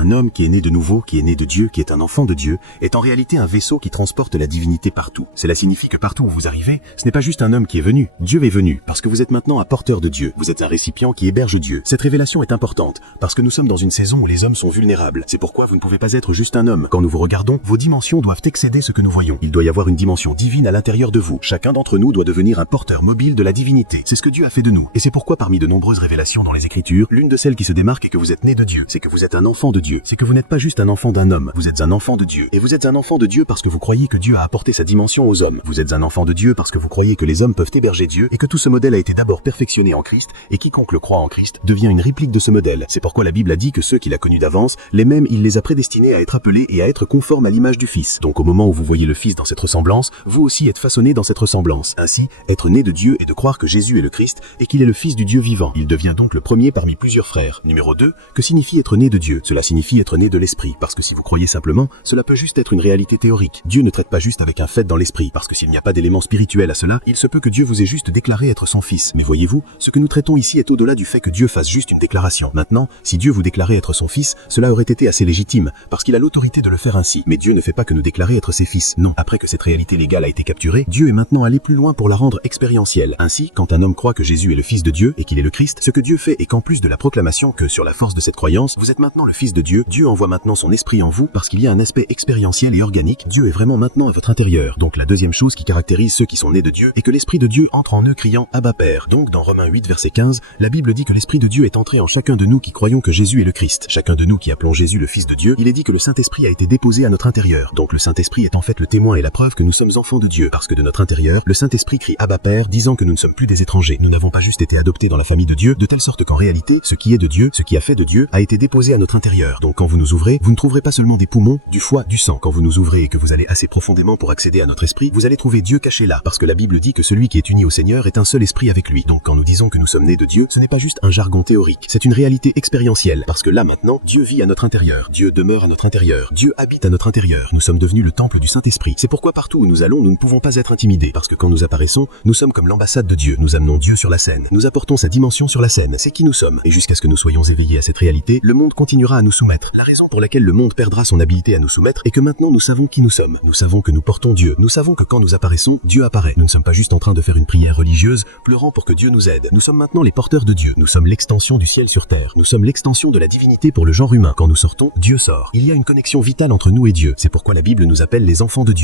Un homme qui est né de nouveau, qui est né de Dieu, qui est un enfant de Dieu, est en réalité un vaisseau qui transporte la divinité partout. Cela signifie que partout où vous arrivez, ce n'est pas juste un homme qui est venu. Dieu est venu, parce que vous êtes maintenant un porteur de Dieu. Vous êtes un récipient qui héberge Dieu. Cette révélation est importante, parce que nous sommes dans une saison où les hommes sont vulnérables. C'est pourquoi vous ne pouvez pas être juste un homme. Quand nous vous regardons, vos dimensions doivent excéder ce que nous voyons. Il doit y avoir une dimension divine à l'intérieur de vous. Chacun d'entre nous doit devenir un porteur mobile de la divinité. C'est ce que Dieu a fait de nous. Et c'est pourquoi parmi de nombreuses révélations dans les Écritures, l'une de celles qui se démarque est que vous êtes né de Dieu. C'est que vous êtes un enfant de Dieu. C'est que vous n'êtes pas juste un enfant d'un homme. Vous êtes un enfant de Dieu. Et vous êtes un enfant de Dieu parce que vous croyez que Dieu a apporté sa dimension aux hommes. Vous êtes un enfant de Dieu parce que vous croyez que les hommes peuvent héberger Dieu et que tout ce modèle a été d'abord perfectionné en Christ et quiconque le croit en Christ devient une réplique de ce modèle. C'est pourquoi la Bible a dit que ceux qu'il a connus d'avance, les mêmes il les a prédestinés à être appelés et à être conformes à l'image du Fils. Donc au moment où vous voyez le Fils dans cette ressemblance, vous aussi êtes façonnés dans cette ressemblance. Ainsi, être né de Dieu est de croire que Jésus est le Christ et qu'il est le Fils du Dieu vivant. Il devient donc le premier parmi plusieurs frères. Numéro 2, que signifie être né de Dieu? Cela signifie être né de l'Esprit, parce que si vous croyez simplement, cela peut juste être une réalité théorique. Dieu ne traite pas juste avec un fait dans l'esprit, parce que s'il n'y a pas d'élément spirituel à cela, il se peut que Dieu vous ait juste déclaré être son Fils. Mais voyez-vous, ce que nous traitons ici est au-delà du fait que Dieu fasse juste une déclaration. Maintenant, si Dieu vous déclarait être son Fils, cela aurait été assez légitime, parce qu'il a l'autorité de le faire ainsi. Mais Dieu ne fait pas que nous déclarer être ses fils. Non, après que cette réalité légale a été capturée, Dieu est maintenant allé plus loin pour la rendre expérientielle. Ainsi, quand un homme croit que Jésus est le Fils de Dieu et qu'il est le Christ, ce que Dieu fait est qu'en plus de la proclamation que, sur la force de cette croyance, vous êtes maintenant le Fils de Dieu, Dieu envoie maintenant son esprit en vous parce qu'il y a un aspect expérientiel et organique. Dieu est vraiment maintenant à votre intérieur. Donc la deuxième chose qui caractérise ceux qui sont nés de Dieu est que l'esprit de Dieu entre en eux criant Abba Père. Donc dans Romains 8 verset 15, la Bible dit que l'esprit de Dieu est entré en chacun de nous qui croyons que Jésus est le Christ. Chacun de nous qui appelons Jésus le Fils de Dieu, il est dit que le Saint-Esprit a été déposé à notre intérieur. Donc le Saint-Esprit est en fait le témoin et la preuve que nous sommes enfants de Dieu, parce que de notre intérieur, le Saint-Esprit crie Abba Père, disant que nous ne sommes plus des étrangers. Nous n'avons pas juste été adoptés dans la famille de Dieu, de telle sorte qu'en réalité, ce qui est de Dieu, ce qui a fait de Dieu, a été déposé à notre intérieur. Donc quand vous nous ouvrez, vous ne trouverez pas seulement des poumons, du foie, du sang. Quand vous nous ouvrez et que vous allez assez profondément pour accéder à notre esprit, vous allez trouver Dieu caché là, parce que la Bible dit que celui qui est uni au Seigneur est un seul esprit avec lui. Donc quand nous disons que nous sommes nés de Dieu, ce n'est pas juste un jargon théorique, c'est une réalité expérientielle, parce que là maintenant, Dieu vit à notre intérieur, Dieu demeure à notre intérieur, Dieu habite à notre intérieur. Nous sommes devenus le temple du Saint-Esprit. C'est pourquoi partout où nous allons, nous ne pouvons pas être intimidés, parce que quand nous apparaissons, nous sommes comme l'ambassade de Dieu. Nous amenons Dieu sur la scène. Nous apportons sa dimension sur la scène. C'est qui nous sommes. Et jusqu'à ce que nous soyons éveillés à cette réalité, le monde continuera à nous soumettre. La raison pour laquelle le monde perdra son habilité à nous soumettre est que maintenant nous savons qui nous sommes. Nous savons que nous portons Dieu. Nous savons que quand nous apparaissons, Dieu apparaît. Nous ne sommes pas juste en train de faire une prière religieuse, pleurant pour que Dieu nous aide. Nous sommes maintenant les porteurs de Dieu. Nous sommes l'extension du ciel sur terre. Nous sommes l'extension de la divinité pour le genre humain. Quand nous sortons, Dieu sort. Il y a une connexion vitale entre nous et Dieu. C'est pourquoi la Bible nous appelle les enfants de Dieu.